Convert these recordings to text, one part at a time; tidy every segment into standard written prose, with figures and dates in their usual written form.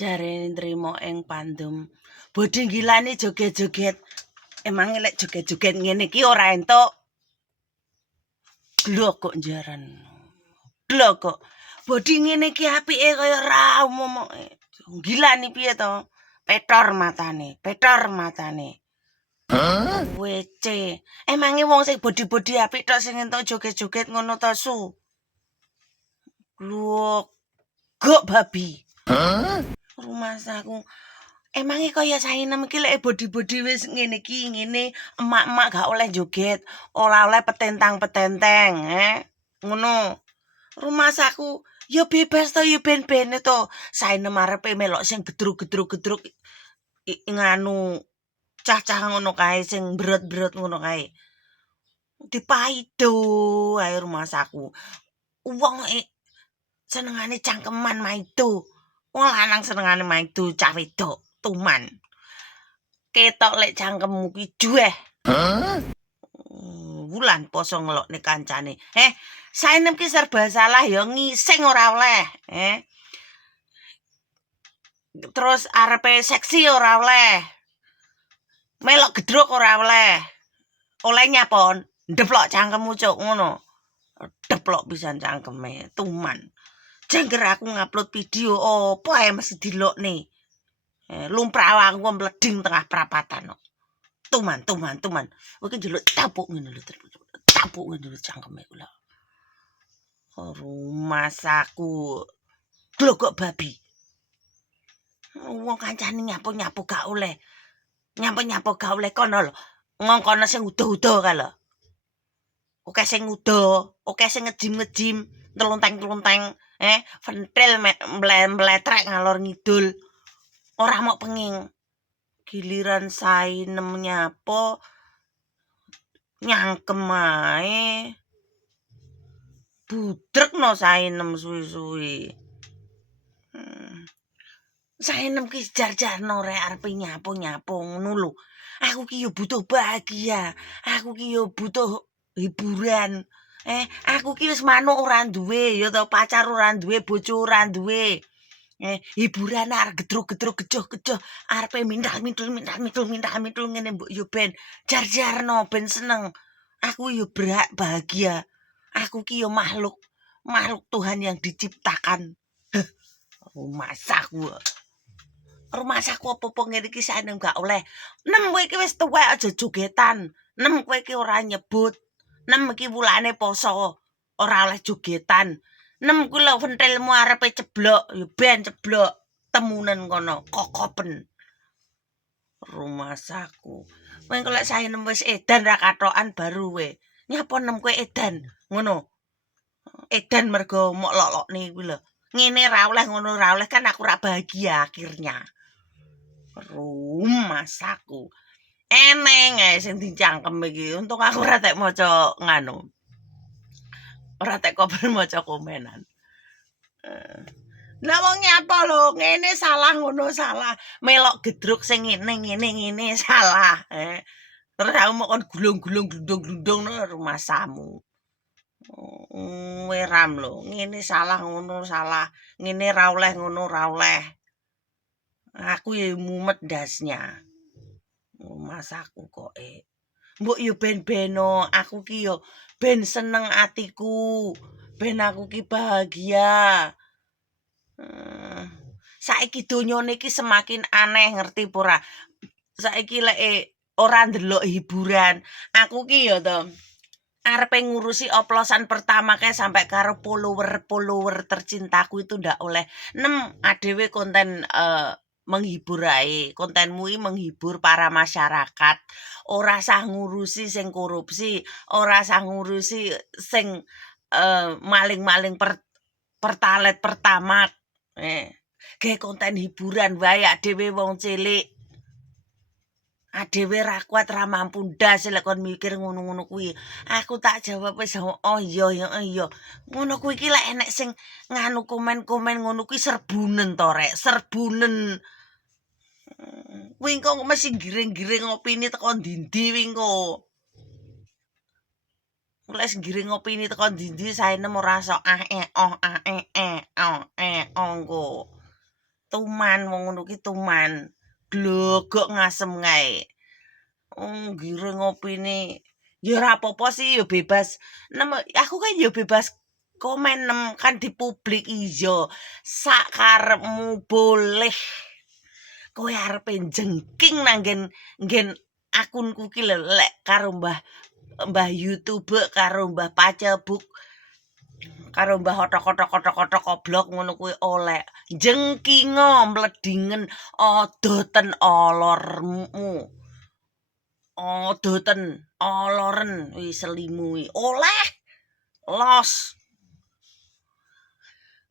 Jarene nrimo ing pandem. Bodhi gilane joget-joget. Emang lek joget-joget ngene iki ora entuk. Glok kok jaran. Glok kok. Bodhi ngene iki apike kaya ra umum. Gilane piye to? Petor matane. Wece. Emange wong sing bodhi-bodhi apik tok sing entuk joget-joget ngono to su. Glok. Gok babi. Rumah saku. Emangnya kaya sainem iki lek bodi-bodi wis ngene iki ngene emak-emak gak oleh joget, ora oleh petentang-petenteng, ngono. Rumah saku ya bebas to ya ben-bene to. Sainem arepe melok sing gedruk-gedruk nganu cah-cah ngono kae sing brot-brot ngono kae. Dipaido ae rumah saku. Wong senengane cangkeman maido. Wong lanang senengane maido cah wedok. Tuman. Ketok lek cangkemmu ki jueh. Wulan poso ngelokne kancane. Sainem ki serba salah ya ngising ora oleh. Terus arepe seksi ora oleh. Melok gedruk ora oleh. Oleh nyapon, ndeplok cangkemmu cuk ngono. Deplok pisan cangkeme, tuman. Jengger aku ngupload video opo ae mesti dilokne. Lumprah aku mleding tengah perapatan kok. Tuman. Oke njeluk tapuk ngene lho. Tapuk ngene lho cangkeme kula. Rumah saku glogok babi. Wong kancane nyapu-nyapu gak oleh. Nyapu-nyapu gak oleh kono lho. Ngongkono sing udo-udo kae lho. Oke sing udo, oke sing ngejim-ngejim, telunteng-telunteng, ventil mbletrek ngalor ngidul. Ora mok penging. Giliran sainem nyapo nyangkem ae. Budrek no sainem suwi-suwi. Sainem ki jar-jarno rek arep nyapu-nyapu ngono lho. Aku ki yo butuh bahagia. Aku ki yo butuh hiburan. Aku ki wis manuk ora duwe, ya to pacar ora duwe, bojo ora duwe. Hiburan arep gedruk-gedruk gejoh-gejoh arepe mintal-mintul ngene mbok yo ben jar-jarno ben seneng. Aku yo bahagia. Aku ki yo makhluk Tuhan yang diciptakan. Rumah saku apa-apa ngene iki saene gak oleh. Nem kowe iki wis tuwek aja jogetan. Nem kowe iki ora nyebut. Nem iki wulane poso. Ora oleh jogetan. Nem kuwi lho ventilmu arepe ceblok, ya ben ceblok. Temunen kono, kokopen. Rumah saku. Kowe engko lek saenem wis edan ra katokan baru kowe. Nyapa nem kowe edan, ngono. Edan mergo mok lok-lokne kuwi lho. Ngene ra oleh ngono ra oleh kan aku ra bahagia akhirnya. Rumah saku. Eneng ae sing dicangkem iki. Untung aku ora tek maca nganu. Ora tek kober maca komenan. Lah wong nyapa lho, ngene salah ngono salah. Melok gedruk sing ngene salah. Terus aku mau kon gulung-gulung glundung-glundung nang rumah samu. Weram lho, ngene salah ngono salah. Ngene ra oleh ngono ra oleh. Aku ya mumet ndasnya. Masaku kok mbok yo ben-beno, aku ki yo ben seneng atiku. Ben aku ki bahagia. Saiki donyane iki semakin aneh ngerti pura. Saiki lek ora ndelok hiburan, aku ki ya to arepe ngurusi oplosan pertama kae sampai karo follower tercintaku itu ndak oleh. Adewe konten menghibur ae. Kontenmu iki menghibur para masyarakat. Ora sah ngurusi sing korupsi, ora sah ngurusi sing maling-maling pertalet pertamak. Ge konten hiburan wae adewe wong cilik. Adewe ra kuat ra mampu ndas lek kon mikir ngono-ngono kuwi. Aku tak jawab wis oh iya. Ngono kuwi iki lek enek sing nganu komen-komen ngono kuwi serbunen to rek, serbunen. Kuwi kok mesti giring-giring opini teko ndi-ndi kuwi kok. Lek giring opini teko ndi-ndi saenem ora sok kok. Tuman wong ngono ki tuman. Glogok ngasem kae. Giring opine ya ora apa-apa sih ya bebas. Aku kan ya bebas komen kan di publik iya. Sak karepmu boleh. Kowe arepe jengking nang nggen akunku ki lek karo Mbah YouTube karo Mbah Pacebuk karo Mbah otok-otok koblok ngono kuwi oleh jengkingo mledingen odoten olormu odoten oloren wi selimu wi oleh los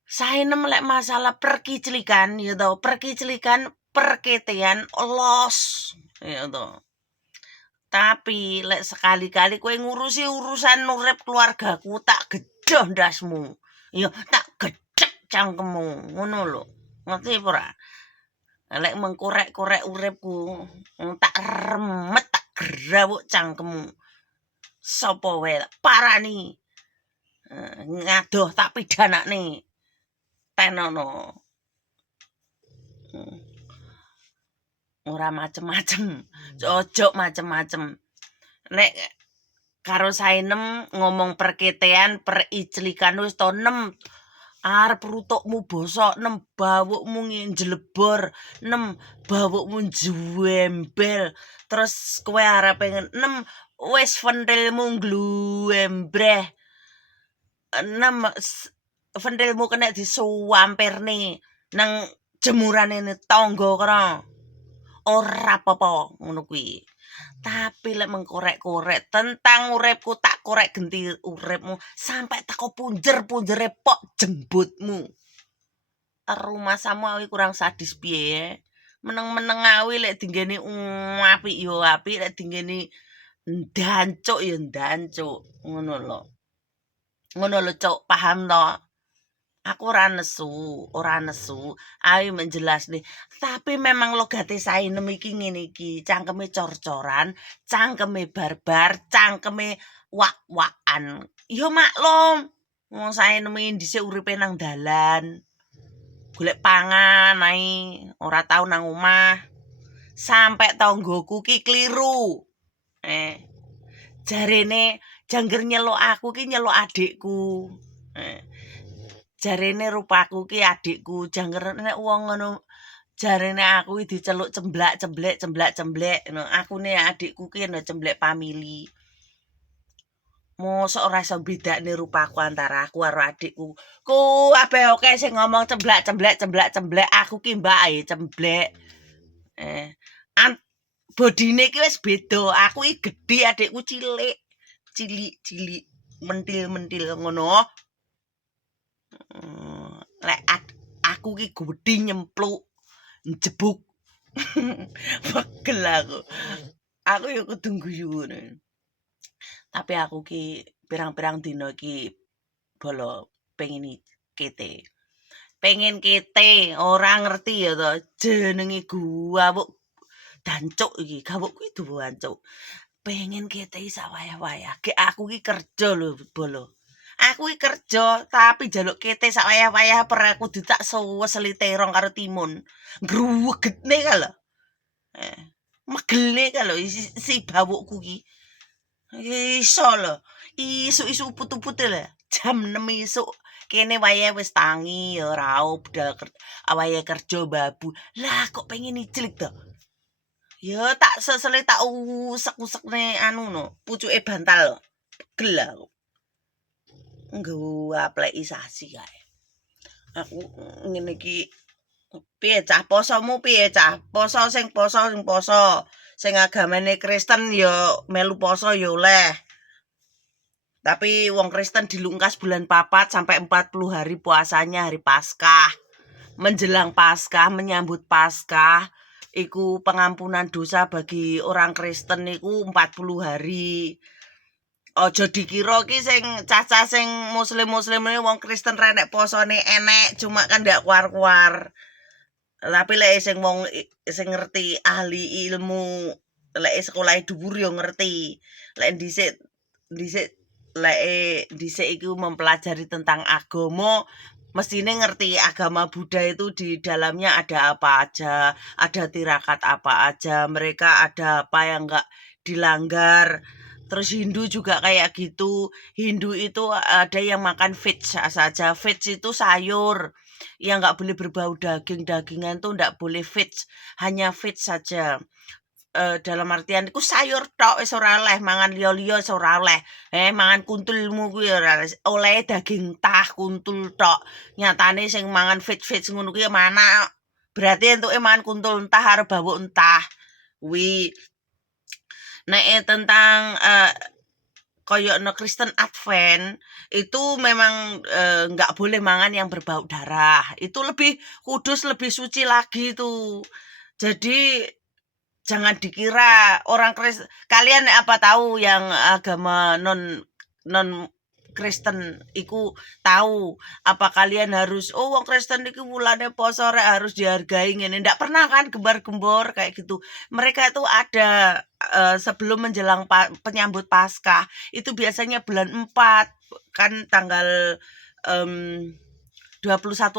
saenem lek masalah perkiclikan ya to perkiclikan perketean los ya to tapi lek sekali-kali kowe ngurusi urusan urip keluargaku tak gedoh ndasmu ya tak gedhek cangkemmu ngono lho ngerti ora lek mengkorek-korek uripku tak remet tak grawuk cangkemmu sapa wae parani ngadoh tak pidanakne tenono ora macem-macem ojo macem-macem nek karo saenem ngomong perketean periclikan wis to 6 arep rutukmu bosok 6 bawukmu njlebor 6 bawukmu juembel terus kowe arep pengen 6 wis ventilmu ngluembreh 6 ventilmu kena disuwampirne nang jemurane tangga kono ora apa-apa ngono kuwi tapi lek mengkorek-korek tentang uripku tak korek genti uripmu sampai teko punjer-punjere pok jembutmu rumasamu awi kurang sadis piye meneng-meneng awi lek dinggeni apik yo apik lek dinggeni ndancuk ya ndancuk ngono lho cuk paham to aku ora nesu ayo menjelas nih tapi memang logate saenem iki ngene iki cangkeme cor-coran cangkeme barbar cangkeme wak-wakan yo maklum wong saenem dhisik uripe nang dalan golek pangan ae ora tau nang omah sampe tanggoku ki kliru jarene jangger nyeluk aku ki nyeluk adikku jarene rupaku ki adikku jangger nek wong ngono jarene aku diceluk cemblak-cemblek no akune adikku ki ana cemblek family mosok ora iso bedakne rupaku antara aku karo adikku ku kabeh oke sing ngomong cemblak aku ki mbak ae cemblek bodine ki wis beda aku iki gedhe adikku cilik mentil ngono lek aku ki gedhi nyempluk njebuk pegel aku ya kudu guyu tapi aku ki pirang-pirang dina ki bolo pengen kete ora ngerti ya to jenenge gawuk dancuk iki gawuk kuwi dancuk pengen kete sawayah-wayah ge aku ki kerja lho bolo aku ki kerja tapi jaluk kete sawayah-wayah per aku ditak suwes literong karo timun gruwegetne ka lho megele ka lho si bawukku ki iso lho isu putut-putut lho jam 6 isuk kene wayahe wis tangi ya raup budal wayahe kerja babu lah kok pengen icilik to ya tak sesele tak usek-usekne anu no pucuke bantal pegel aku nggo aplikasi kae aku ngene iki piye cah posomu piye cah poso sing sing agamane Kristen ya melu poso ya oleh tapi wong Kristen dilungkas bulan 4 sampai 40 hari puasanya hari Paskah menjelang Paskah menyambut Paskah iku pengampunan dosa bagi orang Kristen iku 40 hari ojo dikira ki sing cacah sing muslim ini wong Kristen renek posone enek cuma kan ndak kuar-kuar tapi lek sing wong sing ngerti ahli ilmu lek sekolah dhuwur yo ngerti lek dhisik lek dhisik iku mempelajari tentang agama mestine ngerti agama Buddha itu di dalamnya ada apa aja, ada tirakat apa aja, mereka ada apa yang enggak dilanggar. Terus Hindu juga kayak gitu. Hindu itu ada yang makan veg saja. Veg itu sayur yang nggak boleh berbau daging. Dagingan tuh nggak boleh veg, hanya veg saja. Dalam artian iku sayur tok wis ora oleh, mangan liya-liya wis ora oleh. Mangan kuntulmu kuwi ora oleh daging tah kuntul tok. Nyatane sing mangan veg-veg ngono kuwi mana berarti entuke mangan kuntul entah arep bawuk entah. Kuwi nek tentang koyo no Kristen Advent itu memang nggak boleh mangan yang berbau darah. Itu lebih kudus, lebih suci lagi tuh. Jadi jangan dikira orang kalian apa tahu yang agama non Kristen iku tahu apa kalian harus wong Kristen iki wulane poso rek harus dihargai ngene ndak pernah kan gembar-gembor kayak gitu. Mereka itu ada sebelum menjelang penyambut Paskah itu biasanya bulan 4 kan tanggal 21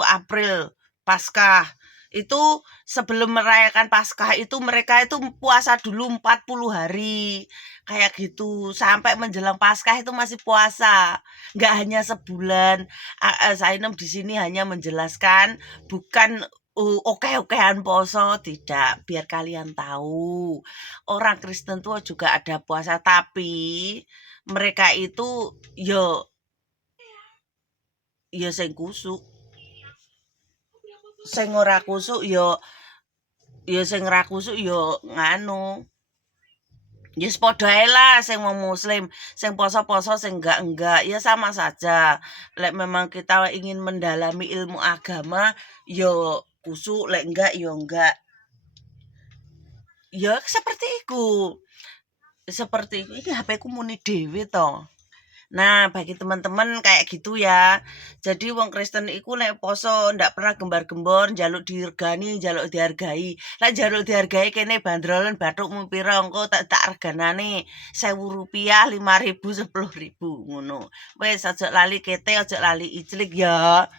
April Paskah itu sebelum merayakan Paskah itu mereka itu puasa dulu 40 hari kayak gitu sampai menjelang Paskah itu masih puasa nggak hanya sebulan. Sainem di sini hanya menjelaskan bukan oke-okean poso tidak biar kalian tahu orang Kristen tuh juga ada puasa tapi mereka itu yo sing kusuk sing ora kusuk ya sing ra kusuk ya nganu ya padha ae lah sing wong muslim sing poso-poso sing enggak ya sama saja lek memang kita ingin mendalami ilmu agama ya kusuk lek enggak ya seperti iku iki HP ku muni dhewe to. Nah, bagi teman-teman kayak gitu ya. Jadi wong Kristen iku nek poso ndak pernah gembar-gembor, njaluk diregani, njaluk dihargai. Lek njaluk dihargai kene bandrolan bathukmu pira engko tak reganane Rp1.000, 5.000, 10.000 ngono. Wis aja lali kete, aja lali iclik ya.